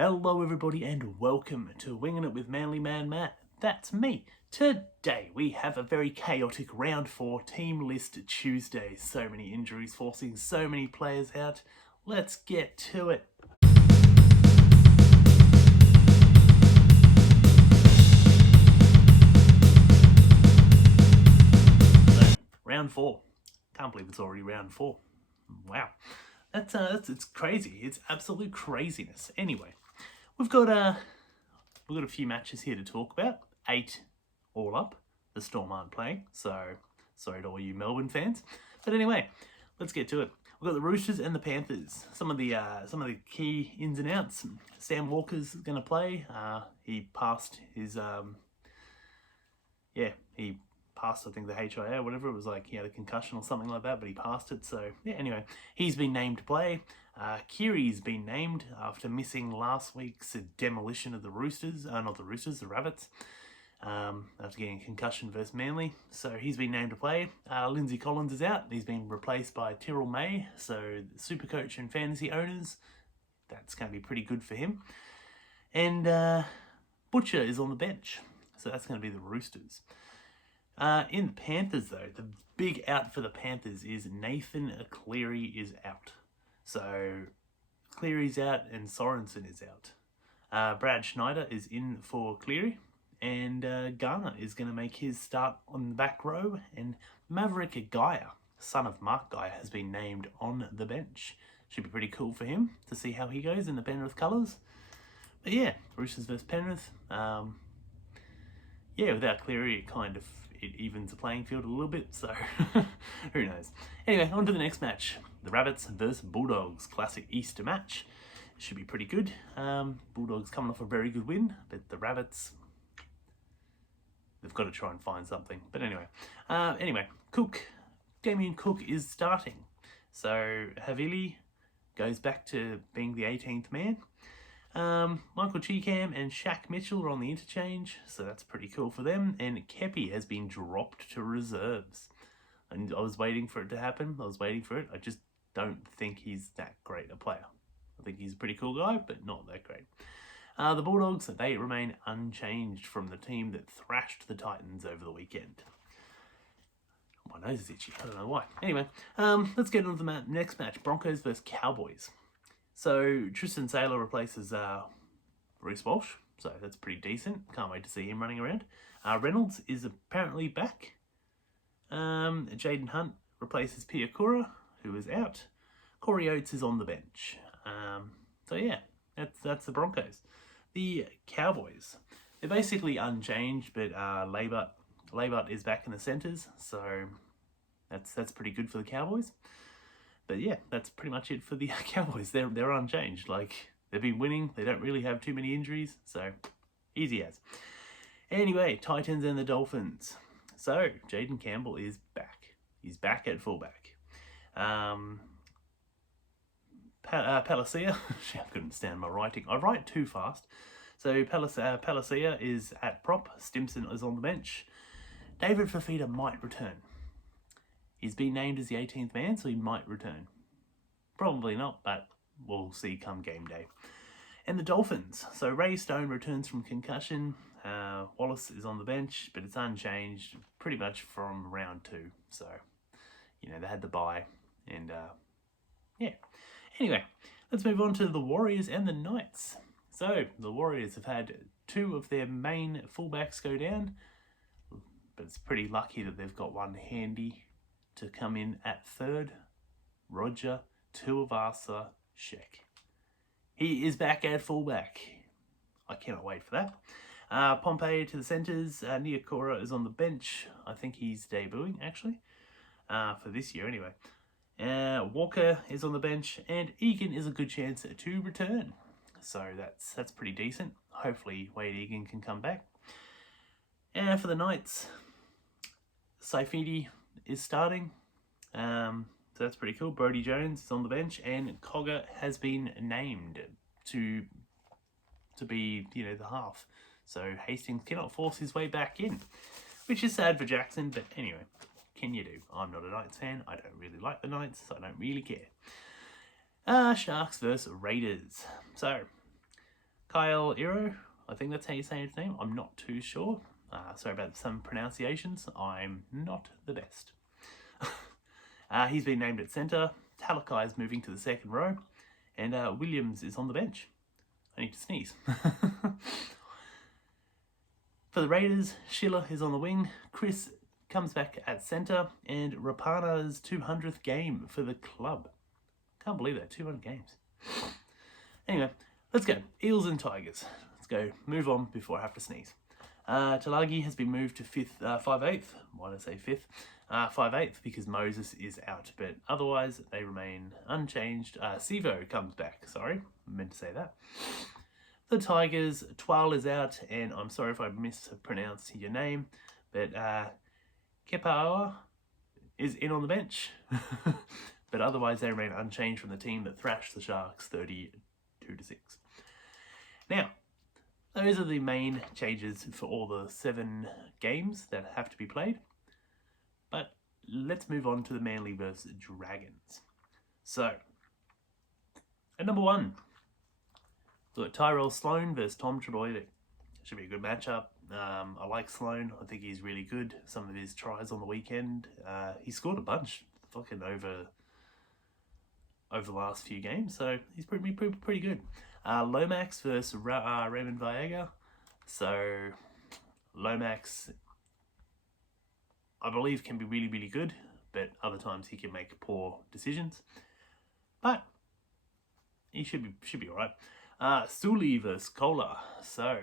Hello everybody and welcome to Winging It with Manly Man Matt. That's me. Today we have a very chaotic round 4 team list Tuesday. So many injuries forcing so many players out. Let's get to it. So, round 4. Can't believe it's already round 4. Wow. It's crazy. It's absolute craziness. Anyway, we've got a few matches here to talk about. 8 all up. The Storm aren't playing, so sorry to all you Melbourne fans. But anyway, let's get to it. We've got the Roosters and the Panthers. Some of the key ins and outs. Sam Walker's going to play. He passed his he passed, I think, the HIA or whatever. It was like he had a concussion or something like that, but he passed it. So, yeah, anyway, he's been named to play. Keary's been named after missing last week's demolition of the Roosters. Not the Roosters, the Rabbits. After getting a concussion versus Manly. So he's been named to play. Lindsay Collins is out. He's been replaced by Tyrrell May. So super coach and fantasy owners, that's going to be pretty good for him. And Butcher is on the bench. So that's going to be the Roosters. In the Panthers, though, the big out for the Panthers is Nathan Cleary is out. So Cleary's out and Sorensen is out. Brad Schneider is in for Cleary. And Garner is going to make his start on the back row. And Maverick Geyer, son of Mark Geyer, has been named on the bench. Should be pretty cool for him to see how he goes in the Penrith colours. But yeah, Roosters versus Penrith. Without Cleary, it evens the playing field a little bit, so who knows. Anyway, on to the next match. The Rabbits versus Bulldogs, classic Easter match. It should be pretty good. Bulldogs coming off a very good win, but the Rabbits, they've got to try and find something. But anyway, Damien Cook is starting. So Havili goes back to being the 18th man. Michael Cheekham and Shaq Mitchell are on the interchange, so that's pretty cool for them. And Kepi has been dropped to reserves. And I was waiting for it to happen. I just don't think he's that great a player. I think he's a pretty cool guy, but not that great. The Bulldogs, they remain unchanged from the team that thrashed the Titans over the weekend. My nose is itchy. I don't know why. Anyway, let's get on to the next match. Broncos versus Cowboys. So Tristan Saylor replaces Bruce Walsh, so that's pretty decent. Can't wait to see him running around. Reynolds is apparently back. Jaden Hunt replaces Pia Kura, who is out. Corey Oates is on the bench. That's the Broncos. The Cowboys, they're basically unchanged, but Labart is back in the centres, so that's pretty good for the Cowboys. But yeah, that's pretty much it for the Cowboys. They're unchanged. Like, they've been winning. They don't really have too many injuries, so easy as. Anyway, Titans and the Dolphins. So Jaden Campbell is back. He's back at fullback. Palacia, I couldn't stand my writing. I write too fast. So Palacia is at prop. Stimson is on the bench. David Fafita might return. He's been named as the 18th man, so he might return. Probably not, but we'll see come game day. And the Dolphins. So Ray Stone returns from concussion. Wallace is on the bench, but it's unchanged pretty much from round 2. So, they had the bye. And, Anyway, let's move on to the Warriors and the Knights. So, the Warriors have had 2 of their main fullbacks go down, but it's pretty lucky that they've got one handy to come in at third. Roger Tuivasa Sheck. He is back at fullback. I cannot wait for that. Pompey to the centres. Niokora is on the bench. I think he's debuting, actually, for this year anyway. Walker is on the bench, and Egan is a good chance to return. So that's pretty decent. Hopefully Wade Egan can come back. And for the Knights, Saifidi is starting. So that's pretty cool. Brodie Jones is on the bench, and Cogger has been named to be, the half. So Hastings cannot force his way back in, which is sad for Jackson, but anyway, can you do? I'm not a Knights fan. I don't really like the Knights, so I don't really care. Sharks versus Raiders. So Kyle Iro, I think that's how you say his name. I'm not too sure. Sorry about some pronunciations. I'm not the best. He's been named at centre. Talakai is moving to the second row. And Williams is on the bench. I need to sneeze. For the Raiders, Schiller is on the wing. Chris comes back at centre. And Rapana's 200th game for the club. Can't believe that, 200 games. Anyway, let's go. Eels and Tigers. Let's go. Move on before I have to sneeze. Talagi has been moved to 5/8. Why did I say 5th? 5/8 because Moses is out, but otherwise they remain unchanged. Sivo comes back. Sorry, I meant to say that. The Tigers, Twal is out, and I'm sorry if I mispronounced your name, but Kepaoa is in on the bench. But otherwise they remain unchanged from the team that thrashed the Sharks 32-6. Now, those are the main changes for all the 7 games that have to be played. But let's move on to the Manly versus Dragons. So, at number 1, we've got Tyrell Sloan versus Tom Trbojevic. Should be a good matchup. I like Sloan. I think he's really good. Some of his tries on the weekend, he scored a bunch fucking over the last few games, so he's pretty good. Lomax versus Raymond Viega. So Lomax, I believe, can be really, really good, but other times he can make poor decisions. But he should be alright. Sully versus Kohler. So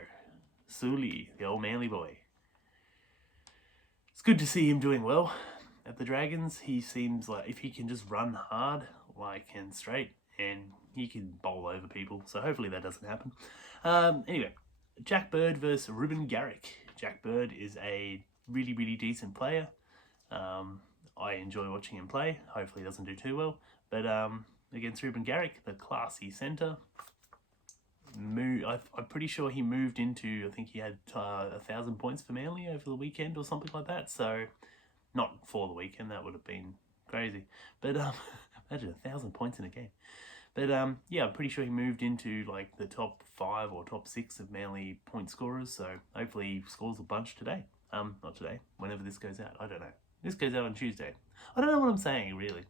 Sully, the old Manly boy. It's good to see him doing well at the Dragons. He seems like if he can just run hard, and straight, and he can bowl over people. So hopefully that doesn't happen. Anyway, Jack Bird versus Ruben Garrick. Jack Bird is a really, really decent player. I enjoy watching him play. Hopefully he doesn't do too well. But against Ruben Garrick, the classy centre. I'm pretty sure he moved into, I think he had 1,000 points for Manly over the weekend or something like that. So, not for the weekend, that would have been crazy. But imagine 1,000 points in a game. But yeah, I'm pretty sure he moved into like the top 5 or top 6 of Manly point scorers. So hopefully he scores a bunch today. Not today, whenever this goes out. I don't know. This goes out on Tuesday. I don't know what I'm saying, really.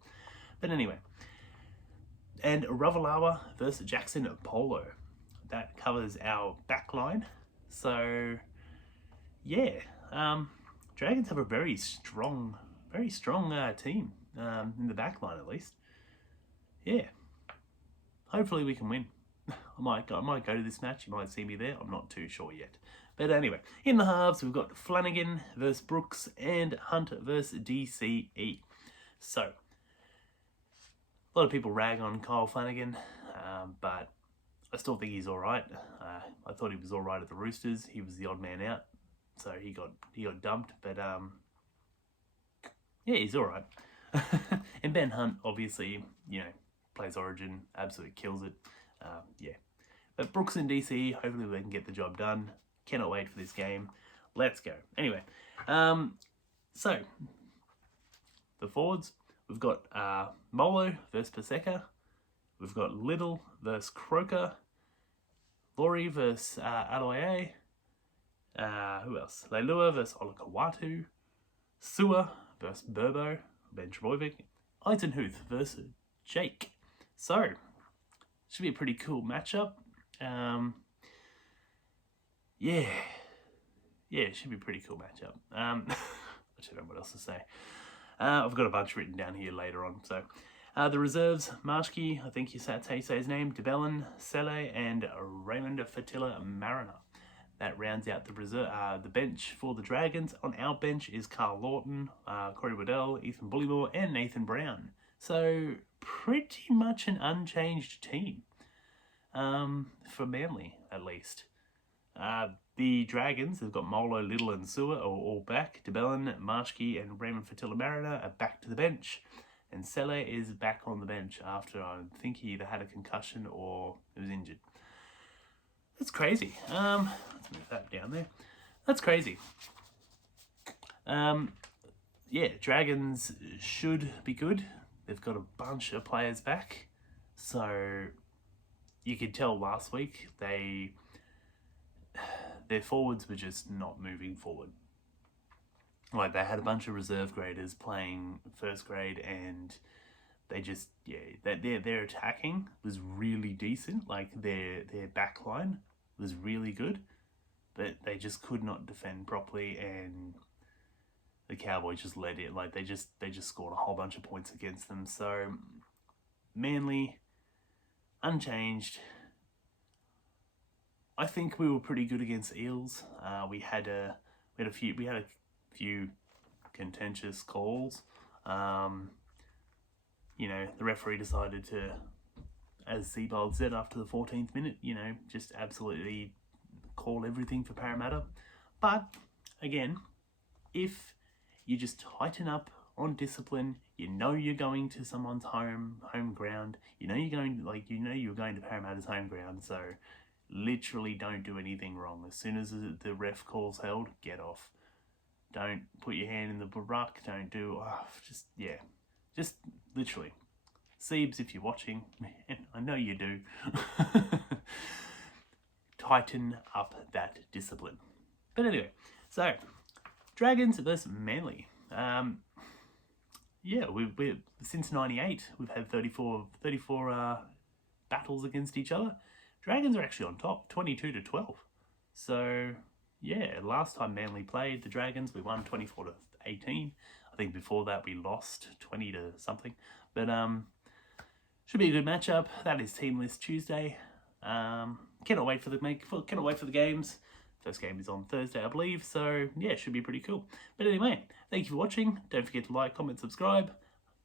But anyway. And Ravalawa versus Jackson Polo. That covers our back line. So, yeah. Dragons have a very strong team. In the back line, at least. Yeah. Hopefully we can win. I might go to this match. You might see me there. I'm not too sure yet. But anyway, in the halves, we've got Flanagan versus Brooks and Hunt versus DCE. So, a lot of people rag on Kyle Flanagan, but I still think he's all right. I thought he was all right at the Roosters. He was the odd man out, so he got dumped. But yeah, he's all right. And Ben Hunt, obviously, plays Origin, absolutely kills it. Yeah. But Brooks and DC, hopefully they can get the job done. Cannot wait for this game. Let's go. Anyway, so the forwards, we've got Molo versus Paseka. We've got Little versus Croker. Laurie versus Aloye. Who else? Leilua versus Olakawatu. Sua versus Burbo. Ben Trbojevic. Eisenhuth versus Jake. So, should be a pretty cool matchup. Yeah, it should be a pretty cool matchup. I don't know what else to say. I've got a bunch written down here later on. So, the reserves, Marshke, I think that's how you say his name, DeBellin, Sele, and Raymond Fatilla Mariner. That rounds out the bench for the Dragons. On our bench is Carl Lawton, Corey Waddell, Ethan Bullymore, and Nathan Brown. So, pretty much an unchanged team. For Manly, at least. The Dragons have got Molo, Little, and Sewer are all back. DeBellin, Marshke, and Raymond Fatilla Mariner are back to the bench. And Sele is back on the bench after, I think, he either had a concussion or was injured. That's crazy. Let's move that down there. That's crazy. Yeah, Dragons should be good. They've got a bunch of players back. So, you could tell last week they their forwards were just not moving forward. Like, they had a bunch of reserve graders playing first grade, and they just, their attacking was really decent. Like, their back line was really good, but they just could not defend properly, and the Cowboys just let it. Like, they just scored a whole bunch of points against them. So Manly, unchanged. I think we were pretty good against Eels. We had a few contentious calls. The referee decided to, as Seabold said after the 14th minute, just absolutely call everything for Parramatta. But again, if you just tighten up on discipline, you're going to someone's home ground, you're going to Parramatta's home ground, so literally don't do anything wrong. As soon as the ref calls held, get off. Don't put your hand in the ruck, don't do, just literally. Siebes, if you're watching, and I know you do, tighten up that discipline. But anyway, so Dragons versus Manly. We've since '98 we've had 34 battles against each other. Dragons are actually on top, 22-12. So last time Manly played the Dragons, we won 24-18. I think before that we lost 20 to something. But should be a good matchup. That is Team List Tuesday. Cannot wait for the games. First game is on Thursday, I believe. So it should be pretty cool. But anyway, thank you for watching. Don't forget to like, comment, subscribe.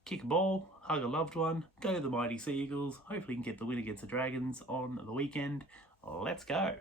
Kick a ball, hug a loved one, go to the Mighty Sea Eagles. Hopefully you can get the win against the Dragons on the weekend. Let's go.